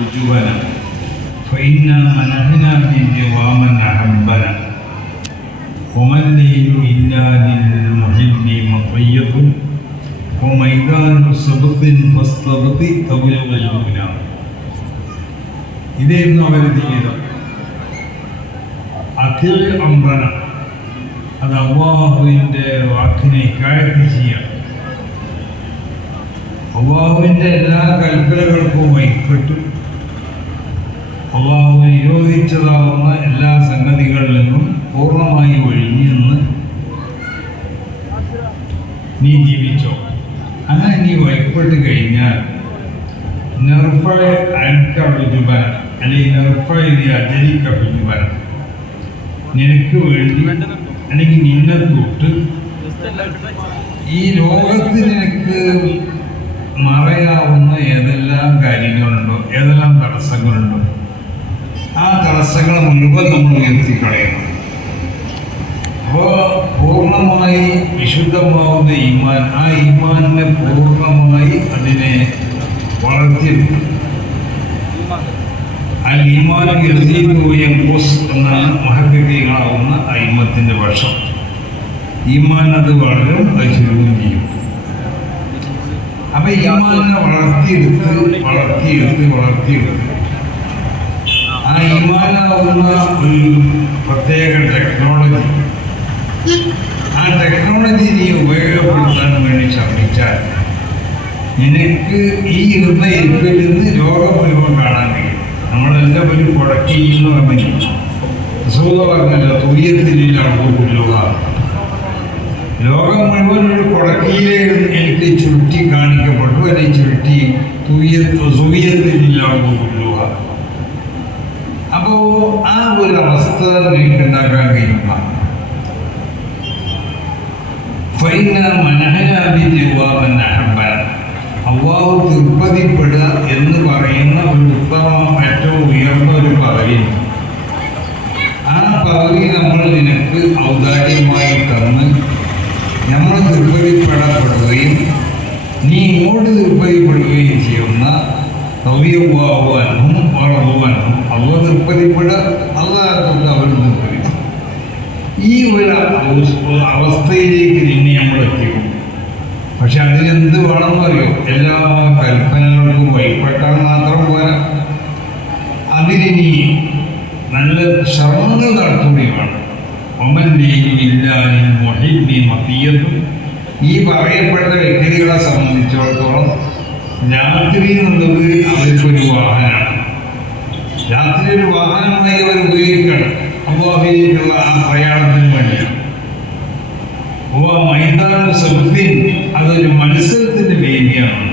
رجوعنا فإنا منحنا بالدوام أحبنا وما الليل إلا للمحب مطيب وميدان سبط فاستبط تبلغ الأولى. ഇതായിരുന്നു അവരുടെ ജീവിതം. അഖിൽ അംബന, അത് അള്ളാഹുവിൻ്റെ വാക്കിനെ ഇക്കായത്ത് ചെയ്യാം. അള്ളാഹുവിൻ്റെ എല്ലാ കൽപ്പനകൾക്കും വൈപ്പെട്ടു അള്ളാഹു നിരോധിച്ചതാവുന്ന എല്ലാ സംഗതികളിൽ നിന്നും പൂർണ്ണമായി ഒഴിഞ്ഞു നിന്ന് നീ ജീവിച്ചോ. അങ്ങനെ നീ വൈപ്പെട്ട് കഴിഞ്ഞാൽ നെർഫഴജുബന അല്ലെങ്കിൽ നെർഫഴജലിക്കജുബന, നിനക്ക് വേണ്ടി അല്ലെങ്കിൽ നിന്നെ തൊട്ട് ഈ ലോകത്ത് നിനക്ക് മറയാവുന്ന ഏതെല്ലാം കാര്യങ്ങളുണ്ടോ, ഏതെല്ലാം തടസ്സങ്ങളുണ്ടോ, ആ തടസ്സങ്ങൾ മുഴുവൻ നമ്മൾ ഉയർത്തിക്കളയണം. അപ്പോൾ പൂർണ്ണമായി വിശുദ്ധമാവുന്ന ഈമാൻ, ആ ഈമാനിനെ പൂർണ്ണമായി അതിനെ വളർത്തിയെടുക്കും. അൽ ഈമാൻ യസീദുവയും ഖുസ് എന്നാണ് മഹഖീഖീങ്ങളാവുന്ന അയിമ്മത്തിൻ്റെ പക്ഷം. ഈമാൻ അത് വളരും, അത് ചുരുങ്ങുകയും ചെയ്യും. അപ്പൊ ഈമാനെ വളർത്തിയെടുത്ത് ആ ഈമാനാവുന്ന ഒരു പ്രത്യേക ടെക്നോളജി, ആ ടെക്നോളജി നീ ഉപയോഗപ്പെടുത്താൻ വേണ്ടി ശ്രമിച്ചാൽ നിനക്ക് ഈ ഇരുന്ന ഇരിപ്പിൽ നിന്ന് ലോകം മുഴുവൻ കാണാൻ കഴിയും. നമ്മളെല്ലാം ഒരു കുഴക്കിയെന്ന് പറഞ്ഞു റസൂൽ പറഞ്ഞല്ലോ, തുയ്യത്തിലില്ല കൊല്ലുക. ലോകം മുഴുവൻ ഒരു കുടക്കീലെ എനിക്ക് ചുരുട്ടി കാണിക്കപ്പെട്ടു, അല്ലെങ്കിൽ ചുരുട്ടി സൂയത്തിലില്ലാതെ കൊല്ലുക. അപ്പോ ആ ഒരു അവസ്ഥ നിങ്ങൾക്ക് ഉണ്ടാക്കാൻ കഴിയുന്ന അള്ളാഹു തൃപ്തിപ്പെടുക എന്ന് പറയുന്ന ഒരു ഏറ്റവും ഉയർന്ന ഒരു പദവി. ആ പദവി നമ്മൾ നിനക്ക് ഔദാര്യമായി തന്ന് നമ്മൾ തൃപ്തിപ്പെടപ്പെടുകയും നീ ഇങ്ങോട്ട് തൃപ്തിപ്പെടുകയും ചെയ്യുന്ന നവ്യവാഹുവാനും വളർന്നുവാനും അവ തൃപ്തിപ്പെടുക, അള്ളാഹത്തോട് അവർ തൃപ്തിപ്പെടും. ഈ ഒരു അവസ്ഥയിലേക്ക് നിന്നെ നമ്മൾ എത്തിക്കും. പക്ഷെ അതിനെന്ത് വേണമെന്ന് അറിയോ? എല്ലാ കൽപ്പനകൾക്കും വഴിപ്പെട്ടാൽ മാത്രം പോരാ, അതിനി നല്ല ശ്രമങ്ങൾ നടത്തുകയും വേണം. ഈ പറയപ്പെട്ട വ്യക്തികളെ സംബന്ധിച്ചിടത്തോളം രാത്രി എന്നുള്ളത് അവർക്കൊരു വാഹനമാണ്. രാത്രി ഒരു വാഹനമായി അവർ ഉപയോഗിക്കണം അള്ളാഹുവിലേക്കുള്ള ആ പ്രയാണത്തിന് വേണ്ടിയാണ്. മൈതാന സബ്ദിൻ, അതൊരു മത്സരത്തിന്റെ വേദിയാണ്.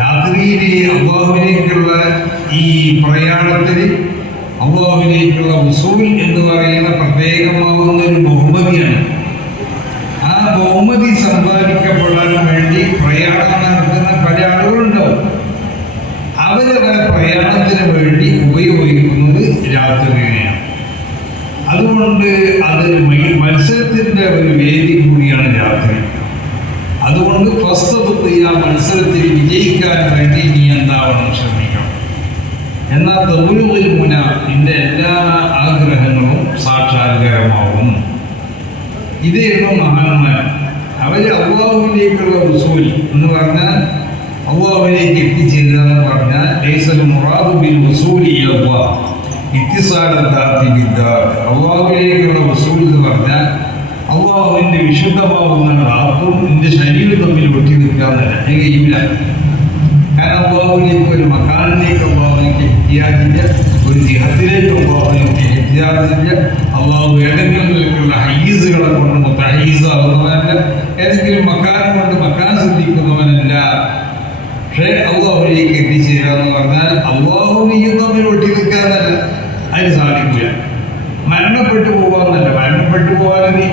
രാത്രിയിൽ അള്ളാഹുവിലേക്കുള്ള ഈ പ്രയാണത്തിന് അള്ളാഹുവിലേക്കുള്ള ഉസൂൽ എന്ന് പറയുന്ന പ്രത്യേകമാവുന്ന ഒരു ബഹുമതിയാണ്. ആ ബഹുമതി സമ്പാദിക്കപ്പെടാൻ വേണ്ടി പ്രയാണം നടത്തുന്ന പല ആളുകളുണ്ടാവും. അവരവരെ പ്രയാണത്തിന് വേണ്ടി ഉപയോഗിക്കുന്നത് രാത്രിയാണ്. അതുകൊണ്ട് അതൊരു മത്സരത്തിൻ്റെ ഒരു വേദി കൂടിയാണ് രാത്രി. അതുകൊണ്ട് ഫസ്തബത്ത്, ആ മത്സരത്തിൽ വിജയിക്കാൻ വേണ്ടി നീ എന്താവണം, ശ്രമിക്കണം. എന്നാൽ തബുലുൽ മുന, നിന്റെ എല്ലാ ആഗ്രഹങ്ങളും സാക്ഷാത്കാരമാവും. ഇതായിരുന്നു മഹാന്മാർ. അവർ അള്ളാഹുവിലേക്കുള്ള ഉസൂൽ എന്ന് പറഞ്ഞാൽ അള്ളാഹുവിലേക്ക് എത്തിച്ചേരുക എന്ന് പറഞ്ഞാൽ ലൈസൽ മുറാദു ബിൽ ഉസൂലി ഇലല്ലാഹ് ഇത്തിസാല ദാത്തി ബിദ്ദാർ. അള്ളാഹുവിലേക്കുള്ള ഉസൂൽ എന്ന് പറഞ്ഞാൽ അള്ളാഹുവിൻ്റെ വിശുദ്ധമാവുന്ന റാത്തും നിന്റെ ശരീരം തമ്മിൽ ഒട്ടി നിൽക്കാന്നല്ല, കഴിയില്ല. കാരണം അള്ളാഹുവിലേക്ക് ഒരു മക്കാനിലേക്ക് അള്ളാഹുവിലേക്ക് എത്തിയാതില്ല, ഒരു ജിഹത്തിലേക്ക് അള്ളാഹുവിലേക്ക് എത്തിയാതില്ല. അള്ളാഹു ഏതെങ്കിലും നിലക്കുള്ള ഹയ്യീസുകളെ കൊണ്ട് മുത്തഹയ്യീസാകുന്നവനല്ല, ഏതെങ്കിലും മക്കാൻ കൊണ്ട് മക്കാൻ ശ്രദ്ധിക്കുന്നവനല്ല. പക്ഷേ അള്ളാഹുവിലേക്ക് എത്തിച്ചേരുക എന്ന് പറഞ്ഞാൽ അള്ളാഹുവിനെയും തമ്മിൽ ഒട്ടി നിൽക്കാന്നല്ല, അതിന് സാധിക്കില്ല. മരണപ്പെട്ടു പോകാന്നല്ല, മരണപ്പെട്ടു പോകാതെ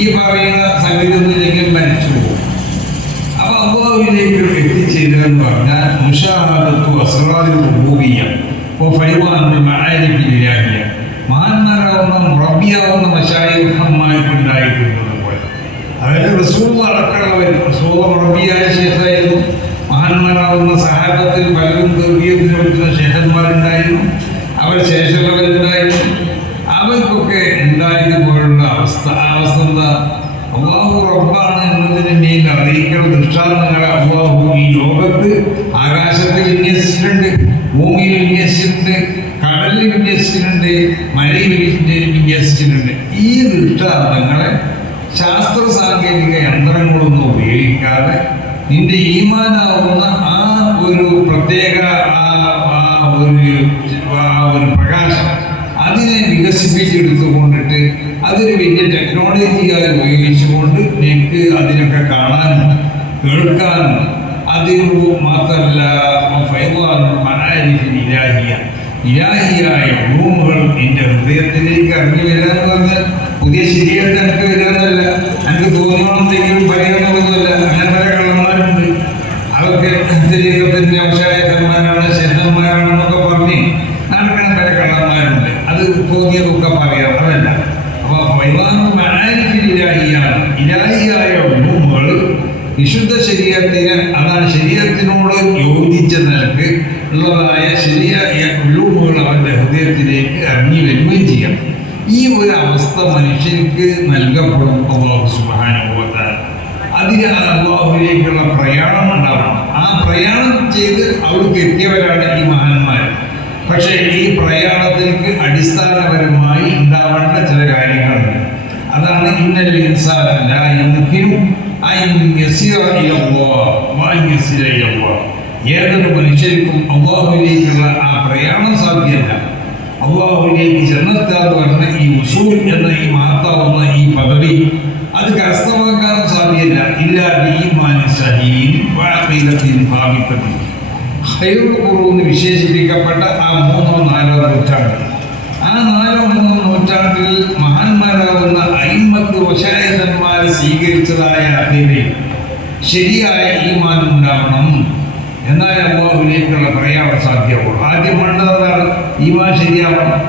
ഈ പറയുന്ന സംഗീതത്തിലേക്ക് മരിച്ചു പോകും. അപ്പൊ അള്ളാഹുവിലേക്ക് എത്തിച്ചേരുക എന്ന് പറഞ്ഞാൽ മുശാഹദത്തു അസ്റാറിൽ റുബൂബിയ്യ ഫൈവാന്റെ മആരിഫിൽ ഇലാഹിയ്യ, മഹാന്മാരാവുന്ന മുറബ്ബിയാവുന്ന മശായിഖുമാർക്കുണ്ടായിട്ടുള്ളത് പോലെ. അതായത് റസൂൽ അടക്കമുള്ളവർ, റസൂൽ മുറബ്ബിയായ ശേഷമായിരുന്നു, ഉണ്ടാകുന്ന സഹാബത്തിൽ പലരും തർബീയത്തിന് പറ്റുന്ന ശേഖന്മാരുണ്ടായിരുന്നു, അവർ ശേഷമുള്ളവരുണ്ടായിരുന്നു. അവർക്കൊക്കെ ഉണ്ടായതുപോലുള്ള അവസ്ഥ എന്താ? അള്ളാഹു റബ്ബാണ് എന്നതിനെ മേൽ അറിയിക്കുന്ന ദൃഷ്ടാന്തങ്ങൾ അള്ളാഹു ഈ ലോകത്ത് ആകാശത്തിൽ വിന്യസിച്ചിട്ടുണ്ട്, ഭൂമിയിൽ വിന്യസിച്ചിട്ടുണ്ട്, കടലിൽ വിന്യസിച്ചിട്ടുണ്ട്, മഴയിൽ വിന്യസിച്ചിട്ടുണ്ട്. ഈ ദൃഷ്ടാന്തങ്ങളെ ശാസ്ത്ര സാങ്കേതിക യന്ത്രങ്ങളൊന്നും ഉപയോഗിക്കാതെ നിന്റെ ഈമാനാവുന്ന ആ ഒരു പ്രത്യേക ഒരു പ്രകാശം അതിനെ വികസിപ്പിച്ചെടുത്തുകൊണ്ടിട്ട് അതൊരു വലിയ ടെക്നോളജിയായി ഉപയോഗിച്ചുകൊണ്ട് നിനക്ക് അതിനൊക്കെ കാണാനും കേൾക്കാനും അതിന് മാത്രമല്ല ഇലാഹിയായ റൂമുകൾ നിന്റെ ഹൃദയത്തിലേക്ക് ഇറങ്ങി വരാന്ന് പറഞ്ഞാൽ പുതിയ ശരിയായിട്ട് എനിക്ക് വരാന്നല്ല, എനിക്ക് തോന്നുവാണെന്തെങ്കിലും പറയാനുള്ളതല്ല. അങ്ങനെ പല കള്ളന്മാരുണ്ട്, അതൊക്കെ ശരീരത്തിന്റെ അവശായകന്മാരാണ്, ശരീരന്മാരാണെന്നൊക്കെ പറഞ്ഞ് നടക്കുന്ന പല കള്ളന്മാരുണ്ട്. അത് തോന്നിയതൊക്കെ പറയാം, അതല്ല. അപ്പൊ ഇലാഹിയായ റൂമുകൾ വിശുദ്ധ ശരീരത്തിന്, അതാണ് ശരീരത്തിനോട് യോജിച്ച നിലക്ക് ഉള്ളതായ ശരിയായ ഉള്ളൂമുകൾ അവൻ്റെ ഹൃദയത്തിലേക്ക് ഇറങ്ങി വരികയും ചെയ്യാം. ഈ ഒരു അവസ്ഥ മനുഷ്യർക്ക് നൽകപ്പെടും അല്ലാഹു സുബ്ഹാനഹു വ തആല. അതിന് അല്ലാഹുവിലേക്കുള്ള പ്രയാണം ഉണ്ടാവണം. ആ പ്രയാണം ചെയ്ത് അവിടേക്ക് എത്തിയവരാണ് ഈ മഹാന്മാർ. പക്ഷേ ഈ പ്രയാണത്തിലേക്ക് അടിസ്ഥാനപരമായി ഉണ്ടാവേണ്ട ചില കാര്യങ്ങളുണ്ട്. അതാണ് ഇന്നൽ ഇൻസാന ലാ യുംകിനു അൻ യസിറ ഇലല്ലാഹ് വ അൻ യസിറ ഇലല്ലാഹ്. ഏതൊരു മനുഷ്യർക്കും അള്ളാഹുവിലേക്കുള്ള ആ പ്രയാണം സാധ്യമല്ല. അള്ളാഹുവിലേക്ക് ചെന്നെത്താന്ന് പറഞ്ഞ ഈ ഉസൂൽ എന്ന ഈ മഹത്താവുന്ന ഈ പദവി അത് കരസ്ഥമാക്കാൻ സാധ്യമല്ല. ഇല്ലാതെ ഈമാൻ സഹീൻ വഅഖീദത്തിൻ ഭാവിത്തത്തിൽ ഖൈറുൽ ഖുറൂൻ വിശേഷിപ്പിക്കപ്പെട്ട ആ 3-4 നൂറ്റാണ്ട്, ആ 4-3 നൂറ്റാണ്ടിൽ മഹാന്മാരാകുന്ന അയിമ്മത്ത് വശായതന്മാർ സ്വീകരിച്ചതായ അഖീദയിൽ ശരിയായ ഈമാൻ ഉണ്ടാവണം. എന്നാൽ അല്ലാഹുവിലേക്കുള്ള പ്രയാണം സാധ്യമാവുള്ളൂ. ആദ്യം വേണ്ടതാണ് ഈമാൻ ശരിയാവണം,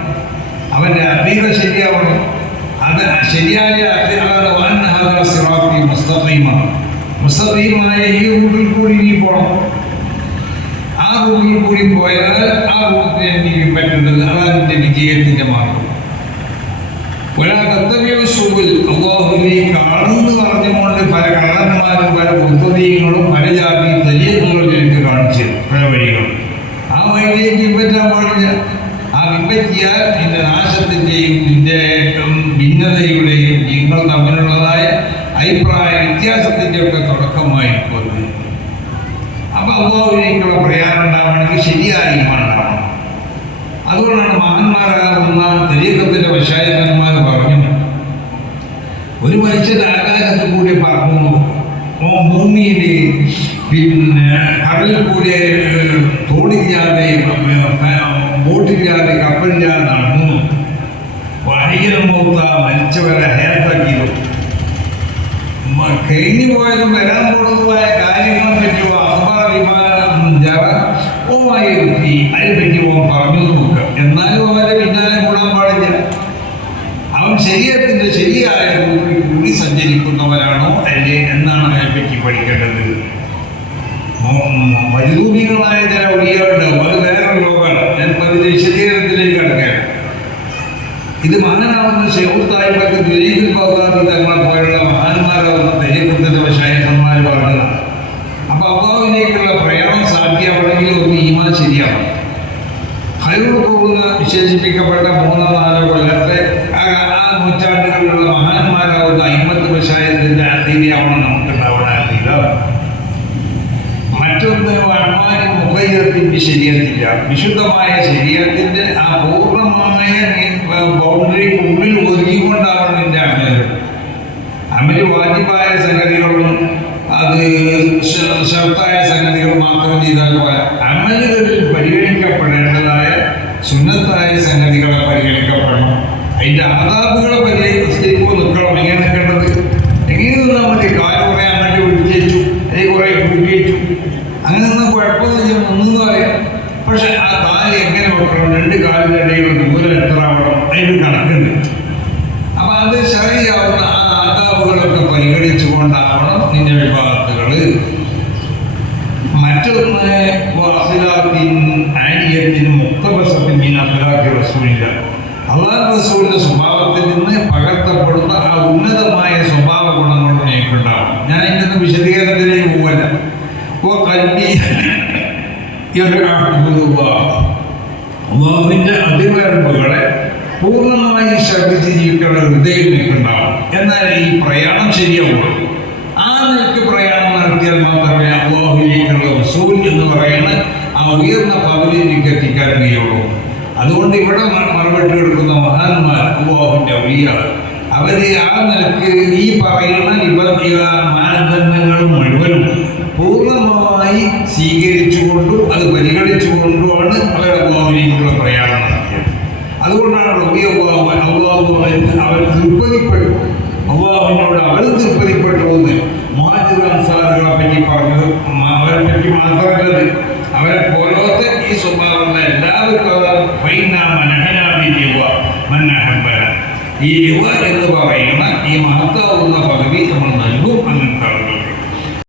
അവൻ്റെ അഖീദ ശരിയാവണം. അത് ശരിയായ അഖീദയാണ് വഅന്ന ഹാദാ സിറാത്തി മുസ്തഖീമായ ഈ റൂട്ടിൽ കൂടി ഇനി പോകണം. ആ റൂട്ടിൽ കൂടി പോയാൽ ആ റൂട്ടിനെ എനിക്ക് പറ്റേണ്ടത്, അതാണ് എൻ്റെ വിജയത്തിൻ്റെ മാർഗം. അള്ളാഹുവിലേക്ക് ആണെന്ന് പറഞ്ഞുകൊണ്ട് പല കള്ളന്മാരും പല ഉദ്ധതികളും പല ജാതി തരീഖുകളും എനിക്ക് കാണിച്ചു പല വഴികളും. ആ വഴിയിലേക്ക് പിൻപറ്റാൻ പാടില്ല. ആ പിൻപറ്റിയാൽ നിന്റെ നാശത്തിൻ്റെയും നിന്റെ ഭിന്നതയുടെയും നിങ്ങൾ തമ്മിലുള്ളതായ അഭിപ്രായ വ്യത്യാസത്തിൻ്റെ ഒക്കെ തുടക്കമായിരിക്കും. അപ്പൊ അള്ളാഹുവിലേക്കുള്ള പ്രയാണം ഉണ്ടാവണമെങ്കിൽ ശരിയായ ഈമാൻ ഉണ്ടാവണം. അതുകൊണ്ടാണ് മഹാന്മാരാകുന്ന തരീഖത്തിന്റെ വശായകന്മാർ പറഞ്ഞു, ഒരു മനുഷ്യൻ ആകാശത്ത് കൂടി പറന്നു, ഭൂമിയിൽ കടലിൽ കൂടി തോടില്ലാതെ ബോട്ടില്ലാതെ കപ്പലില്ലാതെ നടന്നു, വഹയ്യൽമൗത്ത മരിച്ചവരെ ഹയാത്താക്കിയതും കഴിഞ്ഞു പോയതും വരാൻ പോകുന്നതുമായ കാര്യങ്ങളെ പറ്റിയോ അതിനെപ്പറ്റി അവൻ പറഞ്ഞു നോക്കുക. എന്നാലും അവരെ പിന്നാലെ കൂടാൻ പാടില്ല. അവൻ ശരീരത്തിന്റെ ശരിയായ റൂട്ടിൽ കൂടി സഞ്ചരിക്കുന്നവരാണോ അല്ലേ എന്നാണ് അതിനെപ്പറ്റി പഠിക്കേണ്ടത്. മരുഭൂമികളായ ചില ഒഴികളുണ്ടാവും, അത് വേറെ ലോകമാണ്. ഞാൻ അതിന്റെ ശരീരത്തിലേക്ക് കടക്കുകയാണ്. ഇത് മഹാനാവുന്ന ഷെയ്ഖുത്തായിബത്ത് ദുരീഖുൽ ബഗ്ദാദി തങ്ങളെ പോലുള്ള മഹാന്മാരാവുന്ന തരീഖത്തിന്റെ വശായകന്മാർ പറഞ്ഞതാണ്. അപ്പൊ അല്ലാഹുവിലേക്കുള്ള പ്രയാണം സാധ്യമാണെങ്കിൽ ഒന്ന് ഈമാൻ ശരിയാവണം. ഖൈറുൽ ഖുറൂൻ വിശേഷിപ്പിക്കപ്പെട്ട 3-4 കൊല്ലത്തെ ആ നൂറ്റാണ്ടുകളിലുള്ള മഹാന്മാരാവുന്ന അയിമ്മത്ത് വശായത്തിന്റെ അഖീദയാവണം നമുക്കുണ്ടാവുന്ന അഖീദ. മറ്റൊന്ന് അഅ്മാലി മുഖയ്യറത്തിന്റെ ശരീഅത്തില്ല. വിശുദ്ധമായ ശരീഅത്തിന്റെ ആ പൂർണ്ണമായ ബൗണ്ടറിക്കുള്ളിൽ ഒതുങ്ങിക്കൊണ്ടാവണം എൻ്റെ അമല് വാജിബായ സംഗതികളും അത് ശർത്തായ സംഗതികൾ മാത്രം ചെയ്താൽ പോലെ അമലുകളിൽ പരിഗണിക്കപ്പെടേണ്ടതായ സുന്നത്തായ സംഗതികളെ പരിഗണിക്കപ്പെടണം. അതിൻ്റെ ആദാബുകളെ പരിഗണിക്കുമ്പോൾ നിൽക്കണം. എങ്ങനെ നിൽക്കേണ്ടത്, എങ്ങനെ നിന്നാൽ മതി. കാല് കുറേ അങ്ങോട്ട് വിളിച്ചു അല്ലെങ്കിൽ കുറേ കൂട്ടി വെച്ചു, അങ്ങനെ നിന്നാൽ കുഴപ്പമൊന്നുമില്ല, ഒന്നെന്ന് പറയാം. പക്ഷെ ആ കാല് എങ്ങനെ വെക്കണം, 2 കാലിൻ്റെ ഇടയിലുള്ള ദൂരം എത്ര ആവണം, അതിന് കണക്കുണ്ട്. അപ്പൊ അത് ശരിയാവുന്ന ആ ആദാബുകളൊക്കെ പരിഗണിച്ചുകൊണ്ടാവണം നിന്റെ വിഭാഗത്തുകൾ. മറ്റൊന്ന് ഫാസിലാത്തിൻ ആനിയത്തിൻ മുഖ്തബസത്തിൻ മിൻ അഖ്ലാഖി റസൂലില്ലാഹ്. അല്ലാഹു റസൂലിന്റെ സ്വഭാവത്തിൽ നിന്ന് പകർത്തപ്പെടുന്ന ആ ഉന്നതമായ സ്വഭാവ ഗുണങ്ങൾ എനിക്കുണ്ടാവും. ഞാൻ ഇതിന്റെ വിശദീകരണത്തിലേക്ക് പോകല്ല. അള്ളാഹുവിന്റെ അതിർവരമ്പുകളെ പൂർണ്ണമായി ശ്രദ്ധിച്ച് ജീവിക്കുന്ന ഹൃദയം നിൽക്കുന്നുണ്ടാവും. എന്നാൽ ഈ പ്രയാണം ശരിയാവുള്ളൂ. ആ നിലയ്ക്ക് പ്രയാണം നടത്തിയാൽ മാത്രമേ അള്ളാഹുവിലേക്കുള്ള റസൂൽ എന്ന് പറയുന്ന ആ ഉയർന്ന പദവിയിലേക്ക് എത്തിക്കാൻ കഴിയുള്ളൂ. അതുകൊണ്ട് ഇവിടെ മറുപടി എടുക്കുന്ന മഹാന്മാർ അള്ളാഹുവിന്റെ ഔലിയാൾ അവര് ആ നിലക്ക് ഈ പറയുന്ന മാനദണ്ഡങ്ങൾ മുഴുവനും പൂർണ്ണമായി സ്വീകരിച്ചുകൊണ്ടും അത് പരിഗണിച്ചുകൊണ്ടുമാണ് അവരുടെ അള്ളാഹുവിലേക്കുള്ള പ്രയാണം നടത്തിയത്. അതുകൊണ്ടാണ് അള്ളാഹു അവർ തൃപ്തിപ്പെട്ടു, അള്ളാഹുവിനോട് അവർ തൃപ്തിപ്പെട്ടു എന്ന് മുഹാജിർ അൻസാറുകളെ പറ്റി പറഞ്ഞത്. അവരെ പറ്റി മാത്രമല്ലത്, അവരെ പോലത്തെ ഈ സ്വഭാവമുള്ള എല്ലാവർക്കും ഈ യുവ എന്ന് പറയുന്ന ഈ മഹത്താവുന്ന പദവി നമ്മൾ